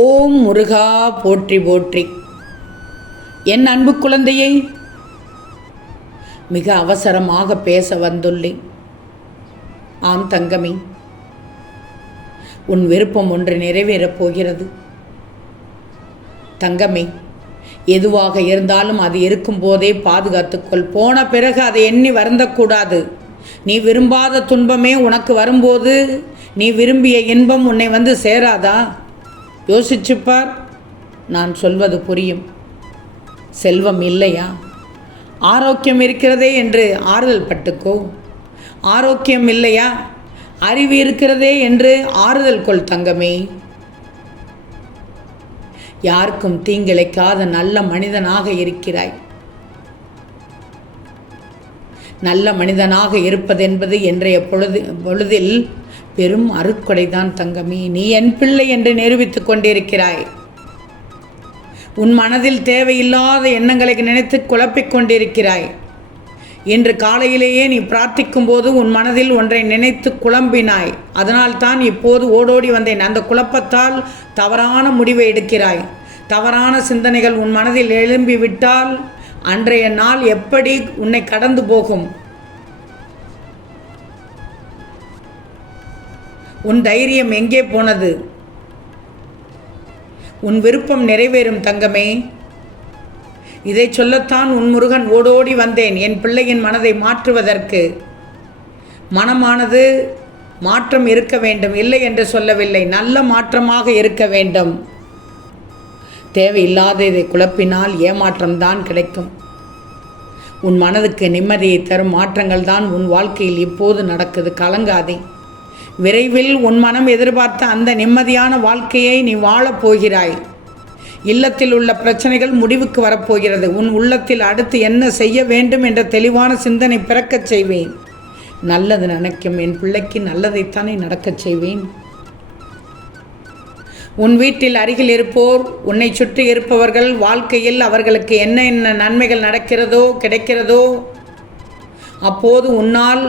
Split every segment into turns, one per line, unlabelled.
ஓம் முருகா போற்றி போற்றி. என் அன்பு குழந்தையை மிக அவசரமாக பேச வந்துள்ளேன். ஆம் தங்கமே உன் விருப்பம் ஒன்று நிறைவேறப் போகிறது. தங்கமே எதுவாக இருந்தாலும் அது இருக்கும்போதே பாதுகாத்துக்கொள் போன பிறகு அதை எண்ணி வருந்தக்கூடாது. நீ விரும்பாத துன்பமே உனக்கு வரும்போது நீ விரும்பிய இன்பம் உன்னை வந்து சேராதா? யோசிச்சுப்பார். நான் சொல்வது புரியும். செல்வம் இல்லையா? ஆரோக்கியம் இருக்கிறதே என்று ஆறுதல் பட்டுக்கோ. ஆரோக்கியம் இல்லையா? அறிவு இருக்கிறதே என்று ஆறுதல் கொள் தங்கமே. யாருக்கும் தீங்கிழைக்காத நல்ல மனிதனாக இருக்கிறாய். நல்ல மனிதனாக இருப்பதென்பது இன்றைய பொழுது பொழுதில் பெரும் அருட்கொடைதான் தங்கமி. நீ என் பிள்ளை என்று நிரூபித்துக் கொண்டிருக்கிறாய். உன் மனதில் தேவையில்லாத எண்ணங்களை நினைத்து குழப்பிக் கொண்டிருக்கிறாய். இன்று காலையிலேயே நீ பிரார்த்திக்கும் போது உன் மனதில் ஒன்றை நினைத்து குழம்பினாய். அதனால் தான் இப்போது ஓடோடி வந்தேன். அந்த குழப்பத்தால் தவறான முடிவை எடுக்கிறாய். தவறான சிந்தனைகள் உன் மனதில் எழும்பி விட்டால் அன்றைய நாள் எப்படி உன்னை கடந்து போகும்? உன் தைரியம் எங்கே போனது? உன் விருப்பம் நிறைவேறும் தங்கமே. இதை சொல்லத்தான் உன் முருகன் ஓடோடி வந்தேன் என் பிள்ளையின் மனதை மாற்றுவதற்கு. மனமானது மாற்றம் இருக்க வேண்டும் இல்லை என்று சொல்லவில்லை நல்ல மாற்றமாக இருக்க வேண்டும். தேவையில்லாததை குழப்பினால் ஏமாற்றம்தான் கிடைக்கும். உன் மனதுக்கு நிம்மதியை தரும் மாற்றங்கள் தான் உன் வாழ்க்கையில் இப்போது நடக்குது கலங்காதே. விரைவில் உன் மனம் எதிர்பார்த்த அந்த நிம்மதியான வாழ்க்கையை நீ வாழப் போகிறாய். இல்லத்தில் உள்ள பிரச்சனைகள் முடிவுக்கு வரப்போகிறது. உன் உள்ளத்தில் அடுத்து என்ன செய்ய வேண்டும் என்ற தெளிவான சிந்தனை பிறக்கச் செய்வேன். நல்லது நினைக்கும் என் பிள்ளைக்கு நல்லதைத்தானே நடக்கச் செய்வேன். உன் வீட்டில் அருகில் இருப்போர் உன்னை சுற்றி இருப்பவர்கள் வாழ்க்கையில் அவர்களுக்கு என்ன என்ன நன்மைகள் நடக்கிறதோ கிடைக்கிறதோ அப்போது உன்னால்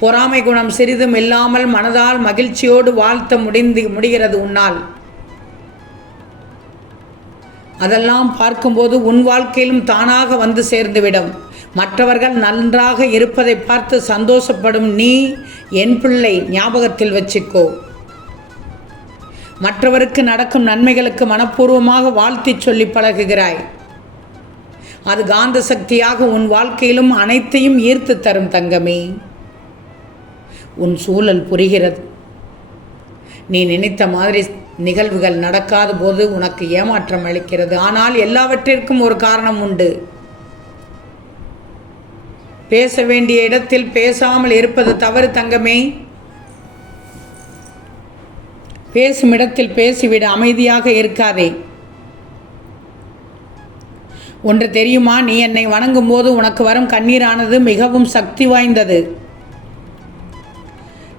பொறாமை குணம் சிறிதும் இல்லாமல் மனதால் மகிழ்ச்சியோடு வாழ்த்த முடிந்து முடிகிறது உன்னால். அதெல்லாம் பார்க்கும்போது உன் வாழ்க்கையிலும் தானாக வந்து சேர்ந்துவிடும். மற்றவர்கள் நன்றாக இருப்பதை பார்த்து சந்தோஷப்படும் நீ என் பிள்ளை ஞாபகத்தில் வச்சுக்கோ. மற்றவருக்கு நடக்கும் நன்மைகளுக்கு மனப்பூர்வமாக வாழ்த்தி சொல்லி பழகுகிறாய். அது காந்த சக்தியாக உன் வாழ்க்கையிலும் அனைத்தையும் ஈர்த்து தரும் தங்கமே. உன் சூழல் புரிகிறது. நீ நினைத்த மாதிரி நிகழ்வுகள் நடக்காத போது உனக்கு ஏமாற்றம் அளிக்கிறது. ஆனால் எல்லாவற்றிற்கும் ஒரு காரணம் உண்டு. பேச வேண்டிய இடத்தில் பேசாமல் இருப்பது தவறு தங்கமே. பேசும் இடத்தில் பேசிவிட அமைதியாக இருக்காதே. ஒன்று தெரியுமா? நீ என்னை வணங்கும் போது உனக்கு வரும் கண்ணீரானது மிகவும் சக்தி வாய்ந்தது.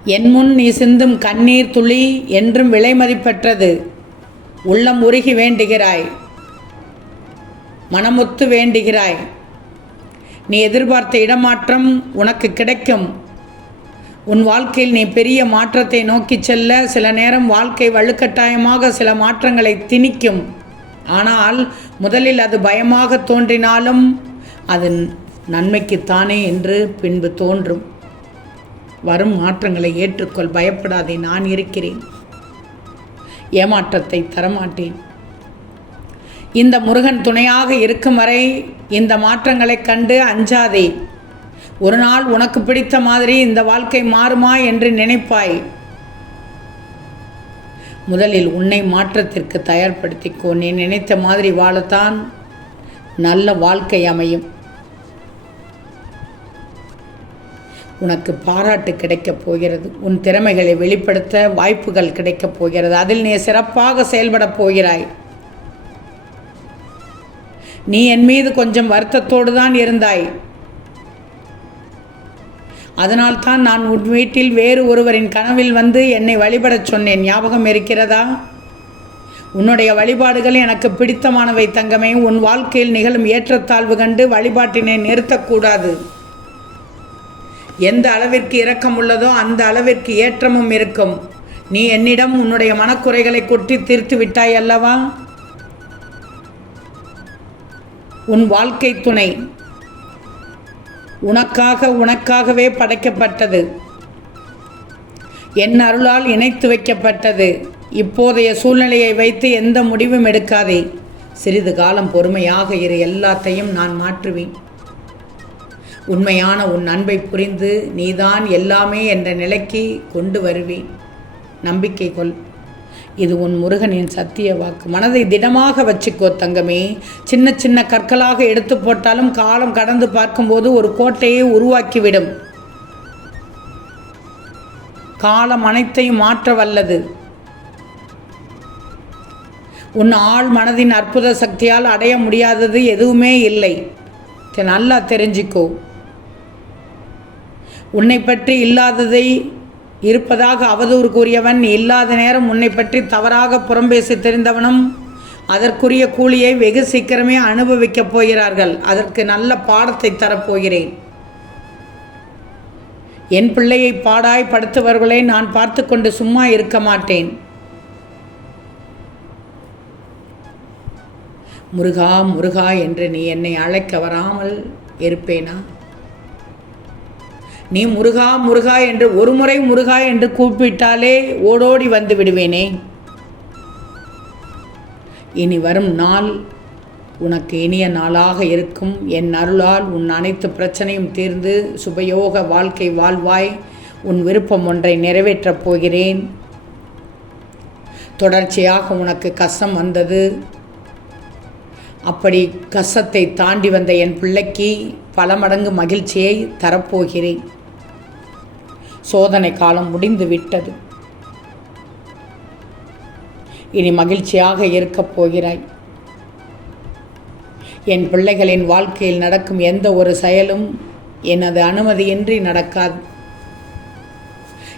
என் முன் நீ சிந்தும் கண்ணீர் துளி என்றும் விலைமதிப்பற்றது உள்ளம் உருகி வேண்டுகிறாய். மனமுத்து வேண்டுகிறாய். நீ எதிர்பார்த்த இடமாற்றம் உனக்கு கிடைக்கும். உன் வாழ்க்கையில் நீ பெரிய மாற்றத்தை நோக்கி செல்ல சில நேரம் வாழ்க்கை வலுக்கட்டாயமாக சில மாற்றங்களை திணிக்கும். ஆனால் முதலில் அது பயமாக தோன்றினாலும் அது நன்மைக்குத்தானே என்று பின்பு தோன்றும். வரும் மாற்றங்களை ஏற்றுக்கொள். பயப்படாதே நான் இருக்கிறேன். ஏமாற்றத்தை தரமாட்டேன். இந்த முருகன் துணையாக இருக்கும் வரை இந்த மாற்றங்களைக் கண்டு அஞ்சாதே. ஒரு நாள் உனக்கு பிடித்த மாதிரி இந்த வாழ்க்கை மாறுமா என்று நினைப்பாய். முதலில் உன்னை மாற்றத்திற்கு தயார்படுத்திக்கோ. நீ நினைத்த மாதிரி வாழத்தான் நல்ல வாழ்க்கை அமையும். உனக்கு பாராட்டு கிடைக்கப் போகிறது. உன் திறமைகளை வெளிப்படுத்த வாய்ப்புகள் கிடைக்கப் போகிறது. அதில் நீ சிறப்பாக செயல்படப் போகிறாய். நீ என் மீது கொஞ்சம் வருத்தத்தோடு தான் இருந்தாய். அதனால்தான் நான் உன் வீட்டில் வேறு ஒருவரின் கனவில் வந்து என்னை வழிபடச் சொன்னேன். ஞாபகம் இருக்கிறதா? உன்னுடைய வழிபாடுகள் எனக்கு பிடித்தமானவை தங்கமே. உன் வாழ்க்கையில் நிகழும் ஏற்றத்தாழ்வு கண்டு வழிபாட்டினை நிறுத்தக்கூடாது. எந்த அளவிற்கு இரக்கம் உள்ளதோ அந்த அளவிற்கு ஏற்றமும் இருக்கும். நீ என்னிடம் உன்னுடைய மனக்குறைகளை கொட்டி தீர்த்து விட்டாய் அல்லவா? உன் வாழ்க்கை துணை. உனக்காக உனக்காகவே படைக்கப்பட்டது. என் அருளால் இணைத்து வைக்கப்பட்டது. இப்போதைய சூழ்நிலையை வைத்து எந்த முடிவும் எடுக்காதே. சிறிது காலம் பொறுமையாக இரு எல்லாத்தையும் நான் மாற்றுவேன். உண்மையான உன் அன்பை புரிந்து நீதான் எல்லாமே என்ற நிலைக்கு கொண்டு வருவேன். நம்பிக்கை கொள். இது உன் முருகனின் சத்திய வாக்கு. மனதை திடமாக வச்சுக்கோ தங்கமே. சின்ன சின்ன கற்களாக எடுத்து போட்டாலும் காலம் கடந்து பார்க்கும்போது ஒரு கோட்டையை உருவாக்கிவிடும். காலம் அனைத்தையும் மாற்ற வல்லது உன் ஆள் மனதின் அற்புத சக்தியால் அடைய முடியாதது எதுவுமே இல்லை. நல்லா தெரிஞ்சுக்கோ. உன்னை பற்றி இல்லாததை இருப்பதாக அவதூறு கூறியவன் இல்லாத நேரம் உன்னை பற்றி தவறாக புறம்பேசி தெரிந்தவனும் அதற்குரிய கூலியை வெகு சீக்கிரமே அனுபவிக்கப் போகிறார்கள். அதற்கு நல்ல பாடத்தை தரப்போகிறேன். என் பிள்ளையை பாடாய் படுத்துவர்களை நான் பார்த்து கொண்டு சும்மா இருக்க மாட்டேன். முருகா முருகா என்று நீ என்னை அழைக்க வராமல் இருப்பேனா? நீ முருகா முருகா என்று ஒரு முறை முருகா என்று கூப்பிட்டாலே ஓடோடி வந்து விடுவேனே. இனி வரும் நாள் உனக்கு இனிய நாளாக இருக்கும். என் அருளால் உன் அனைத்து பிரச்சனையும் தீர்ந்து சுபயோக வாழ்க்கை வாழ்வாய். உன் விருப்பம் ஒன்றை நிறைவேற்றப் போகிறேன். தொடர்ச்சியாக உனக்கு கஷ்டம் வந்தது. அப்படி கஷ்டத்தை தாண்டி வந்த என் பிள்ளைக்கு பல மடங்கு மகிழ்ச்சியை தரப்போகிறேன். சோதனை காலம் முடிந்து விட்டது. இனி மகிழ்ச்சியாக இருக்கப் போகிறாய். என் பிள்ளைகளின் வாழ்க்கையில் நடக்கும் எந்த ஒரு செயலும் எனது அனுமதியின்றி நடக்காது.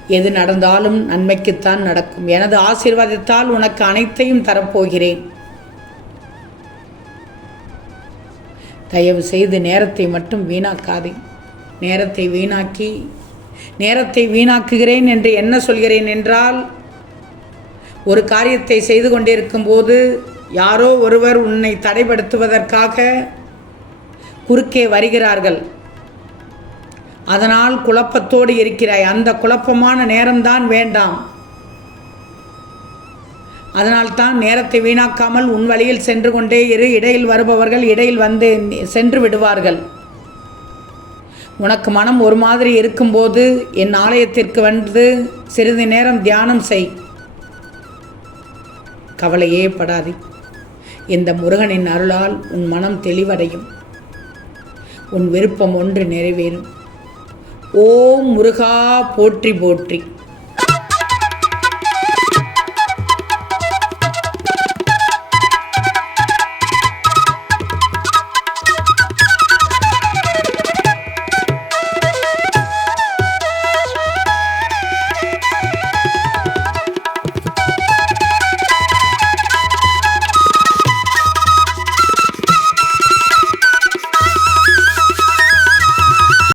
எது நடந்தாலும் நன்மைக்குத்தான் நடக்கும். எனது ஆசீர்வாதத்தால் உனக்கு அனைத்தையும் தரப்போகிறேன். தயவு செய்து நேரத்தை மட்டும் வீணாக்காதே. நேரத்தை வீணாக்கி நேரத்தை வீணாக்குகிறேன் என்று என்ன சொல்கிறேன் என்றால் ஒரு காரியத்தை செய்து கொண்டிருக்கும் போது யாரோ ஒருவர் உன்னை தடைப்படுத்துவதற்காக குறுக்கே வருகிறார்கள். அதனால் குழப்பத்தோடு இருக்கிறாய். அந்த குழப்பமான நேரம்தான் வேண்டாம். அதனால்தான் நேரத்தை வீணாக்காமல் உன் வழியில் சென்று கொண்டே இரு. இடையில் வருபவர்கள் இடையில் வந்து சென்று விடுவார்கள். உனக்கு மனம் ஒரு மாதிரி இருக்கும்போது என் ஆலயத்திற்கு வந்து சிறிது நேரம் தியானம் செய். கவலையே படாதே. இந்த முருகனின் அருளால் உன் மனம் தெளிவடையும். உன் விருப்பம் ஒன்று நிறைவேறும். ஓம் முருகா போற்றி போற்றி.